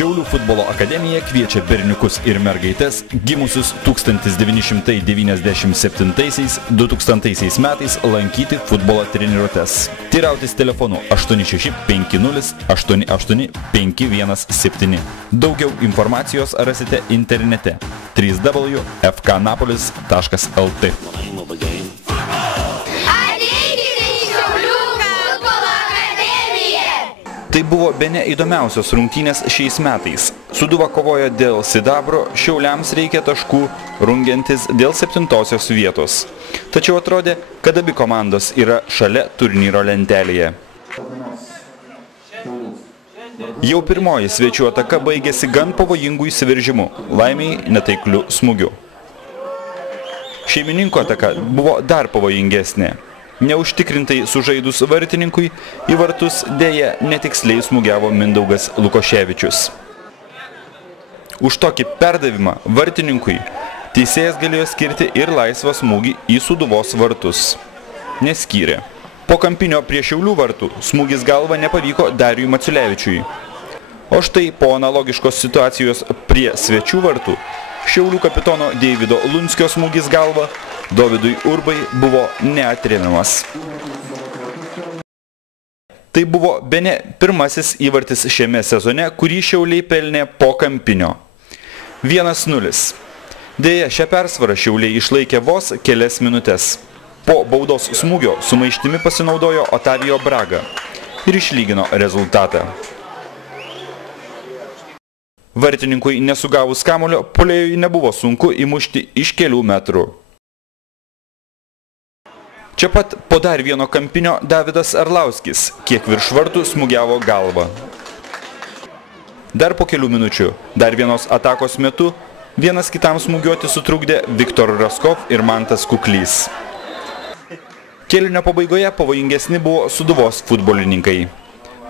Šiaulių futbolo akademija kviečia berniukus ir mergaites gimusius 1997–2000 metais lankyti futbolo treniruotes. Teirautis telefonu 8650 88 517. Daugiau informacijos rasite internete www.fknapolis.lt. Tai buvo bene įdomiausios rungtynės šiais metais. Sūduva kovojo dėl sidabro, Šiauliams reikia taškų, rungiantis dėl 7-osios vietos. Tačiau atrodė, kad abi komandos yra šalia turnyro lentelėje. Jau pirmoji svečių ataka baigėsi gan pavojingų įsiveržimu, laimiai netaikliu smūgiu. Šeimininko ataka buvo dar pavojingesnė. Neužtikrintai sužaidus vartininkui į vartus dėja netiksliai smūgiavo Mindaugas Lukoševičius. Už tokį perdavimą vartininkui teisėjas galėjo skirti ir laisvą smūgį į Sūduvos vartus. Neskyrė. Po kampinio prie Šiaulių vartų smūgis galva nepavyko Dariui Maciulevičiui. O štai po analogiškos situacijos prie svečių vartų Šiaulių kapitono Deivido Lunskio smūgis galva Dovydui Urbai buvo neatremiamas. Tai buvo bene pirmasis įvartis šiame sezone, kurį Šiauliai pelnė po kampinio. 1-0. Deja, šią persvarą Šiauliai išlaikė vos kelias minutės. Po baudos smūgio sumaištimi pasinaudojo Otavijo Braga ir išlygino rezultatą. Vartininkui nesugavus kamuolio, puolėjui nebuvo sunku įmušti iš kelių metrų. Čia pat po dar vieno kampinio Davidas Arlauskis, kiek virš vartų smūgiavo galvą. Dar po kelių minučių, dar vienos atakos metu, vienas kitam smūgiuoti sutrukdė Viktor Raskov ir Mantas Kuklys. Kėlinio pabaigoje pavojingesni buvo Sūduvos futbolininkai.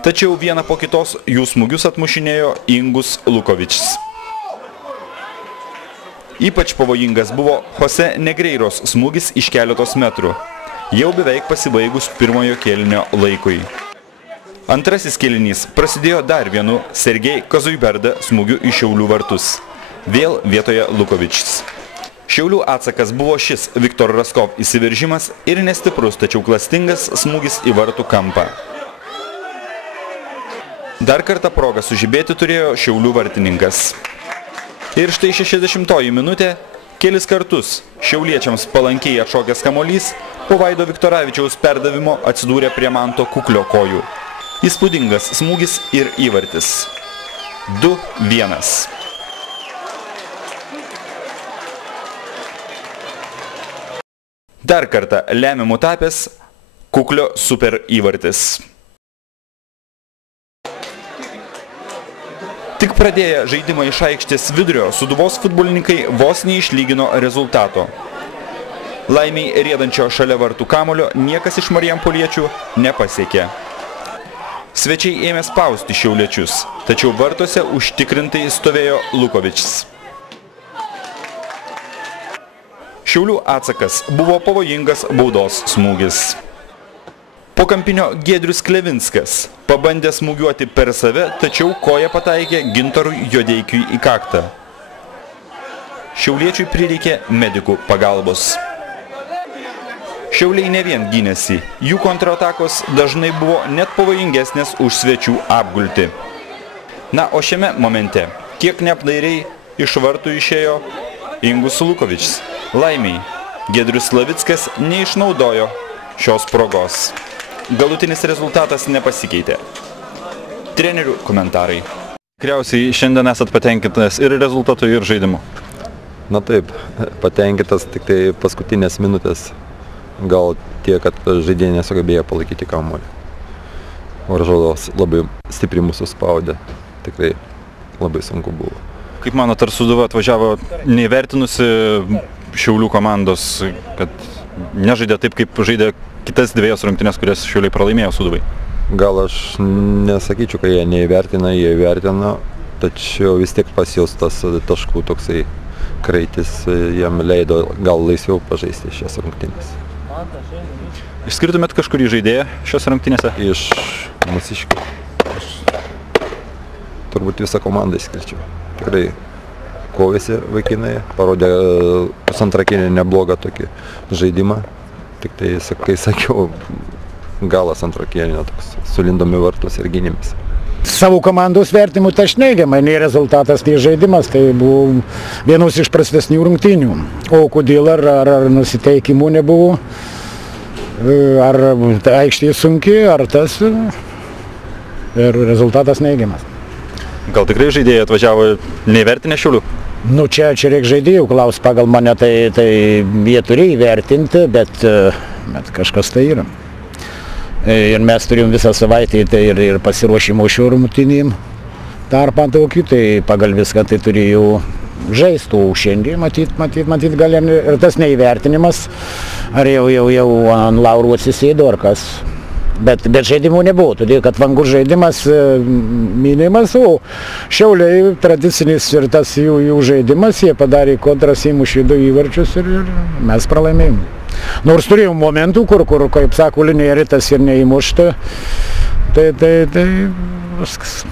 Tačiau vieną po kitos jų smūgius atmušinėjo Ingus Lukovičius. Ypač pavojingas buvo Jose Negreiros smūgis iš keletos metrų. Jau beveik pasibaigus pirmojo kėlinio laikui. Antrasis kėlinys prasidėjo dar vienu Sergej Kazuiberda smūgiu į Šiaulių vartus. Vėl vietoje Lukovičius. Šiaulių atsakas buvo šis Viktor Raskov įsiveržimas ir nestiprus, tačiau klastingas smūgis į vartų kampą. Dar kartą progą sužibėti turėjo Šiaulių vartininkas. Ir štai 60-oji minutė, kelis kartus šiauliečiams palankiai atšokęs kamuolys po Vaido Viktoravičiaus perdavimo atsidūrė prie Manto Kuklio kojų. Įspūdingas smūgis ir įvartis. 2-1. Dar kartą lemiamu tapęs Kuklio super įvartis. Tik pradėję žaidimą iš aikštės vidurio, Sūduvos futbolininkai vos neišlygino rezultato. Laimiai riedančio šalia vartų kamuolio niekas iš marijampoliečių nepasiekė. Svečiai ėmė spausti šiauliečius, tačiau vartuose užtikrintai stovėjo Lukovičius. Šiaulių atsakas buvo pavojingas baudos smūgis. Po kampinio Giedrius Klevinskas pabandė smūgiuoti per save, tačiau koja pataikė Gintarui Jodeikiui į kaktą. Šiauliečiui prireikė medikų pagalbos. Šiauliai ne vien gynėsi, jų kontratakos dažnai buvo net pavojingesnės už svečių apgultį. Na, o šiame momente, kiek neapdairiai iš vartų išėjo Ingus Lukovičius. Laimiai, Giedrius Slavickas neišnaudojo šios progos. Galutinis rezultatas nepasikeitė. Trenerių komentarai. Tikriausiai šiandien esat patenkintas ir rezultatu, ir žaidimu. Na taip, patenkintas tik tai paskutinės minutės. Gal tie, kad žaidėjai nesugebėjo palaikyti kamuolį. Varžovas labai stipriai mūsų spaudė. Tikrai labai sunku buvo. Kaip manot, ar Sūduva atvažiavo neįvertinusi Šiaulių komandos, kad nežaidė taip, kaip žaidė kitas dviejas rungtynes, kurias Šiauliai pralaimėjo Sūduvai? Gal aš nesakyčiau, kad jie neįvertina, jie įvertino, tačiau vis tiek pas jos tas taškų toksai kraitis jam leido gal laisviau pažaisti šias rungtynės. Išskirtumėt kažkurį žaidėją šios rungtynėse? Iš Mūsiškių. turbūt visą komandą išskirčiau. Tikrai kovėsi vaikinai, parodė pusantrą kėlinį neblogą tokį žaidimą. Tik tai, kai sakiau, galas antro kėlinio toks, sulindom į vartus ir gynėmės. Savo komandos vertimų tai aš neigiamai, nei rezultatas, nei žaidimas, tai buvo vienos iš prastesnių rungtynių. O kodėl, ar nusiteikimų nebuvo, ar aikštė sunki, ar tas, ir rezultatas neigiamas. Gal tikrai žaidėjai atvažiavo neįvertinę Šiaulių? Nu čia reikia žaidėjų klaus, pagal mane tai jie turi įvertinti, bet kažkas tai yra. Ir mes turim visą savaitę tai ir pasiruošimo šio rungtynėm tarpą tokį, tai pagal viską tai turėjau žaisti, o šiandien matyt gal ir tas neįvertinimas, ar jau ant laurų atsisėdo ar kas. Bet žaidimų nebuvo, todėl kad vangus žaidimas minimas, o Šiauliai tradicinis ir tas jų žaidimas, jie padarė kontras, įmušė 2 įvarčius ir mes pralaimėjom. Nors turėjom momentų, kur kaip sako, linija ritas ir neįmušta, tai viskas.